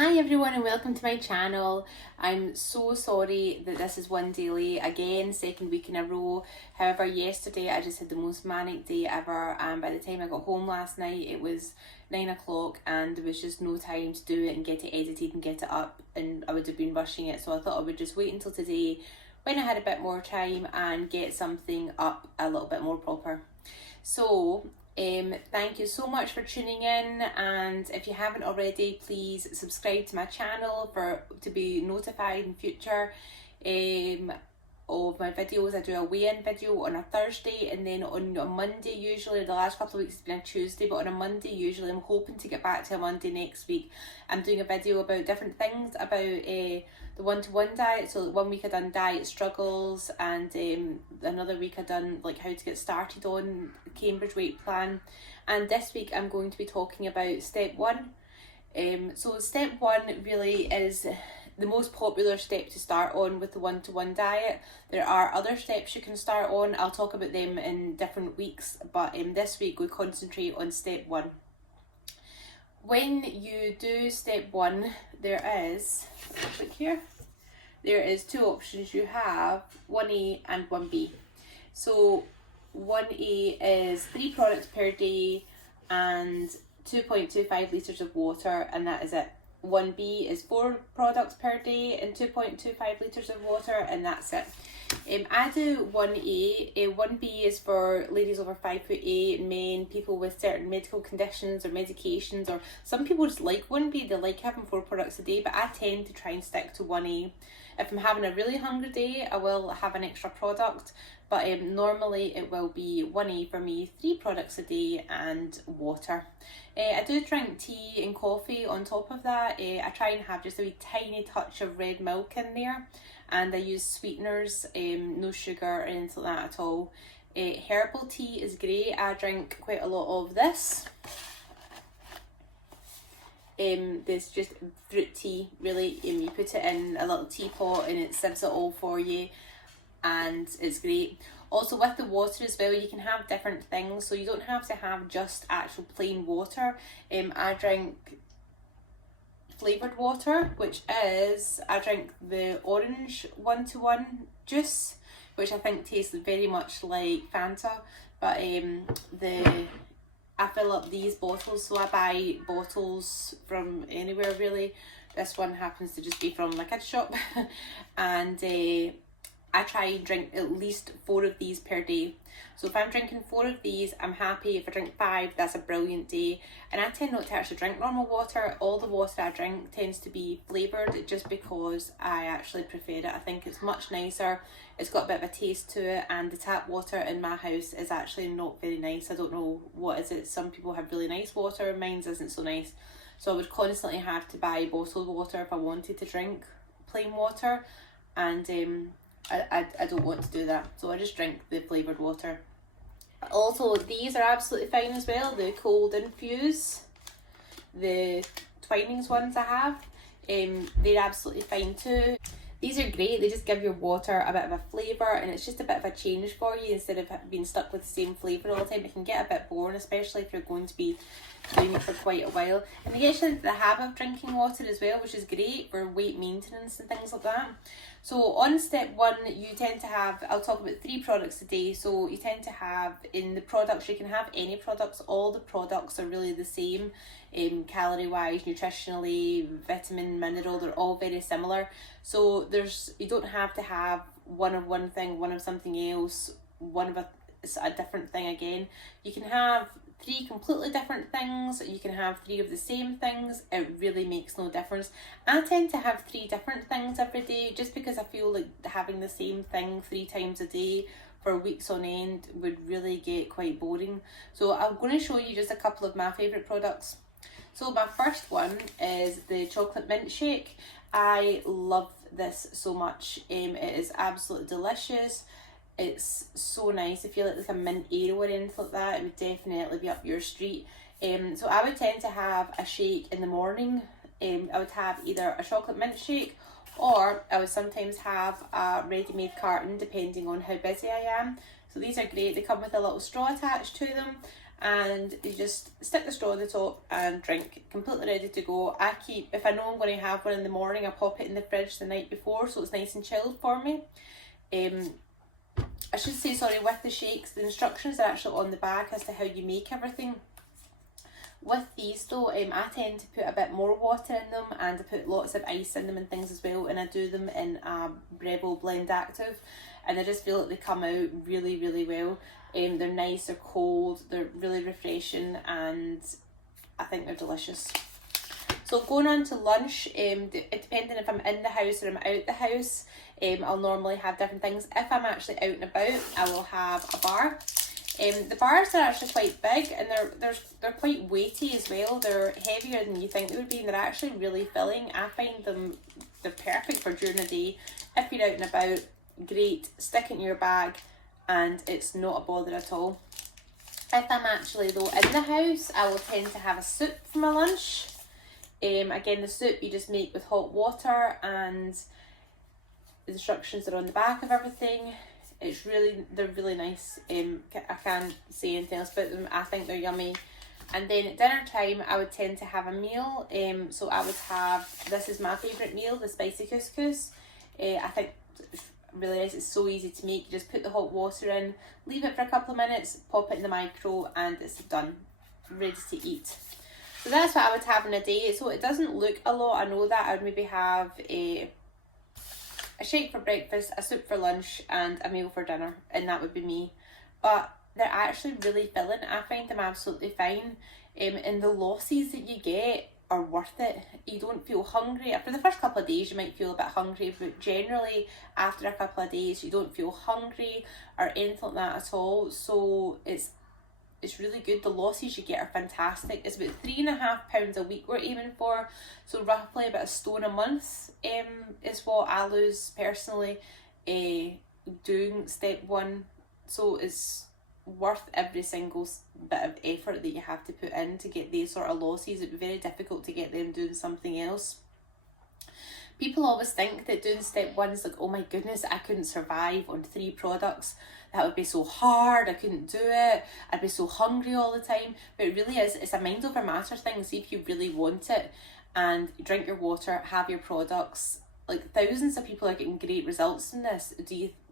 Hi everyone and welcome to my channel. I'm so sorry that this is one day late again, second week in a row. However, yesterday I just had the most manic day ever, and by the time I got home last night it was 9 o'clock and there was just no time to do it and get it edited and get it up, and I would have been rushing it, so I thought I would just wait until today when I had a bit more time and get something up a little bit more proper. So thank you so much for tuning in, and if you haven't already, please subscribe to my channel to be notified in future of my videos. I do a weigh-in video on a Thursday, and then on a Monday, usually the last couple of weeks it's been a Tuesday, but on a Monday usually, I'm hoping to get back to a Monday next week, I'm doing a video about different things about the one-to-one diet. So 1 week I done diet struggles, and another week I done like how to get started on Cambridge weight plan, and this week I'm going to be talking about step one. So step one really is the most popular step to start on with the one-to-one diet. There are other steps you can start on, I'll talk about them in different weeks, but this week we concentrate on step one. When you do step one, there is, click here, there is two options. You have 1A and 1B. So 1A is 3 products per day and 2.25 litres of water, and that is it. 1B is 4 products per day and 2.25 litres of water, and that's it. I do 1A. 1B is for ladies over 5'8", men, people with certain medical conditions or medications, or some people just like 1B, they like having 4 products a day, but I tend to try and stick to 1A. If I'm having a really hungry day, I will have an extra product, but normally it will be 1A for me, 3 products a day and water. I do drink tea and coffee on top of that. I try and have just a wee tiny touch of red milk in there, and I use sweeteners, no sugar or anything like that at all. Herbal tea is great. I drink quite a lot of this. There's just fruit tea, really. You put it in a little teapot and it sips it all for you, and it's great. Also with the water as well, you can have different things, so you don't have to have just actual plain water. I drink flavoured water, which is, I drink the orange one-to-one juice, which I think tastes very much like Fanta, but I fill up these bottles, so I buy bottles from anywhere really. This one happens to just be from my kids shop and I try and drink at least 4 of these per day. So if I'm drinking 4 of these, I'm happy. If I drink 5, that's a brilliant day. And I tend not to actually drink normal water. All the water I drink tends to be flavoured, just because I actually prefer it. I think it's much nicer. It's got a bit of a taste to it, and the tap water in my house is actually not very nice. I don't know what is it. Some people have really nice water. Mine's isn't so nice. So I would constantly have to buy bottled water if I wanted to drink plain water, and I don't want to do that, so I just drink the flavoured water. Also, these are absolutely fine as well, the cold infuse, the Twinings ones I have, they're absolutely fine too. These are great, they just give your water a bit of a flavour, and it's just a bit of a change for you instead of being stuck with the same flavour all the time. It can get a bit boring, especially if you're going to be doing it for quite a while. And they get you into the habit of drinking water as well, which is great for weight maintenance and things like that. So on step one, you tend to have, I'll talk about 3 products a day. So you tend to have, in the products, you can have any products, all the products are really the same, calorie wise, nutritionally, vitamin, mineral, they're all very similar. So you don't have to have one of one thing, one of something else, one of a different thing again. You can have 3 completely different things, you can have 3 of the same things, it really makes no difference. I tend to have 3 different things every day, just because I feel like having the same thing 3 times a day for weeks on end would really get quite boring. So I'm going to show you just a couple of my favourite products. So my first one is the chocolate mint shake. I love this so much. It is absolutely delicious. It's so nice. If you like a mint Aero or anything like that, it would definitely be up your street. So I would tend to have a shake in the morning. I would have either a chocolate mint shake, or I would sometimes have a ready-made carton depending on how busy I am. So these are great. They come with a little straw attached to them, and you just stick the straw on the top and drink. Completely ready to go. If I know I'm going to have one in the morning, I pop it in the fridge the night before so it's nice and chilled for me. I should say, sorry, with the shakes, the instructions are actually on the back as to how you make everything. With these though, I tend to put a bit more water in them, and I put lots of ice in them and things as well, and I do them in a Breville Blend Active, and I just feel like they come out really, really well. They're nice, they're cold, they're really refreshing, and I think they're delicious. So going on to lunch, depending if I'm in the house or I'm out the house, I'll normally have different things. If I'm actually out and about, I will have a bar. The bars are actually quite big, and they're quite weighty as well. They're heavier than you think they would be, and they're actually really filling. I find they're perfect for during the day. If you're out and about, great, stick it in your bag, and it's not a bother at all. If I'm actually though in the house, I will tend to have a soup for my lunch. Again, the soup you just make with hot water, and the instructions are on the back of everything. They're really nice. I can't say anything else about them. I think they're yummy. And then at dinner time, I would tend to have a meal. So I would have, this is my favourite meal, the spicy couscous. I think it's really nice. It's so easy to make. You just put the hot water in, leave it for a couple of minutes, pop it in the micro, and it's done, ready to eat. So that's what I would have in a day. So it doesn't look a lot, I know that. I would maybe have a shake for breakfast, a soup for lunch, and a meal for dinner, and that would be me. But they're actually really filling. I find them absolutely fine, and the losses that you get are worth it. You don't feel hungry. For the first couple of days you might feel a bit hungry, but generally after a couple of days you don't feel hungry or anything like that at all. So it's really good. The losses you get are fantastic. It's about £3.5 a week we're aiming for, so roughly about a stone a month is what I lose personally doing step 1. So it's worth every single bit of effort that you have to put in to get these sort of losses. It'd be very difficult to get them doing something else. People always think that doing step 1 is like, oh my goodness, I couldn't survive on 3 products. That would be so hard, I couldn't do it, I'd be so hungry all the time. But it really is, it's a mind over matter thing. See if you really want it, and drink your water, have your products. Like, thousands of people are getting great results from this.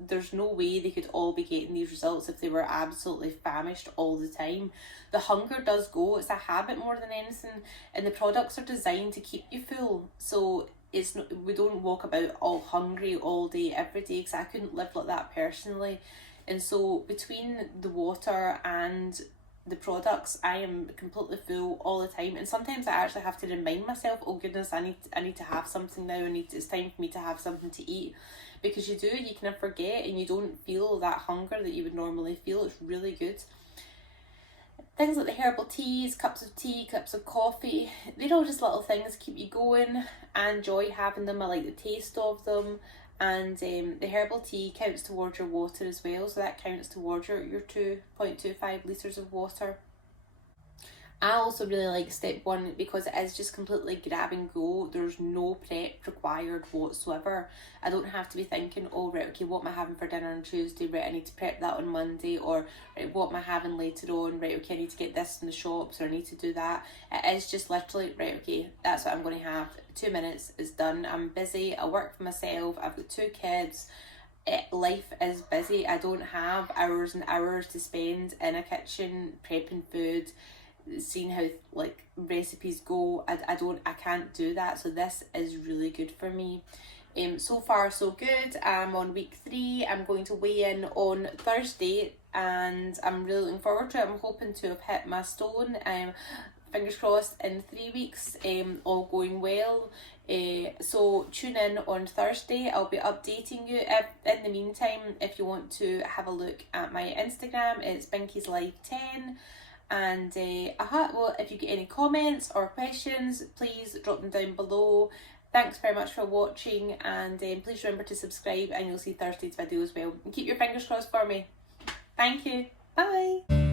There's no way they could all be getting these results if they were absolutely famished all the time. The hunger does go, it's a habit more than anything, and the products are designed to keep you full. So we don't walk about all hungry all day every day, because I couldn't live like that personally. And so between the water and the products, I am completely full all the time, and sometimes I actually have to remind myself, oh goodness, I need to have something now. It's time for me to have something to eat, because you kind of forget and you don't feel that hunger that you would normally feel. It's really good. Things like the herbal teas, cups of tea, cups of coffee, they're all just little things to keep you going. I enjoy having them, I like the taste of them. And the herbal tea counts towards your water as well, so that counts towards your 2.25 litres of water. I also really like step 1 because it is just completely grab and go. There's no prep required whatsoever. I don't have to be thinking, oh right, okay, what am I having for dinner on Tuesday? Right, I need to prep that on Monday. Or right, what am I having later on? Right, okay, I need to get this in the shops, or I need to do that. It is just literally, right, okay, that's what I'm going to have. 2 minutes is done. I'm busy, I work for myself, I've got 2 kids. Life is busy. I don't have hours and hours to spend in a kitchen prepping food, seeing how like recipes go. I can't do that. So this is really good for me. So far so good. I'm on week 3. I'm going to weigh in on Thursday, and I'm really looking forward to it. I'm hoping to have hit my stone. Fingers crossed in 3 weeks, all going well. So tune in on Thursday. I'll be updating you. In the meantime, if you want to have a look at my Instagram, it's Binky's Life 10. And well, if you get any comments or questions, please drop them down below. Thanks very much for watching, and please remember to subscribe, and you'll see Thursday's video as well. And keep your fingers crossed for me. Thank you. Bye.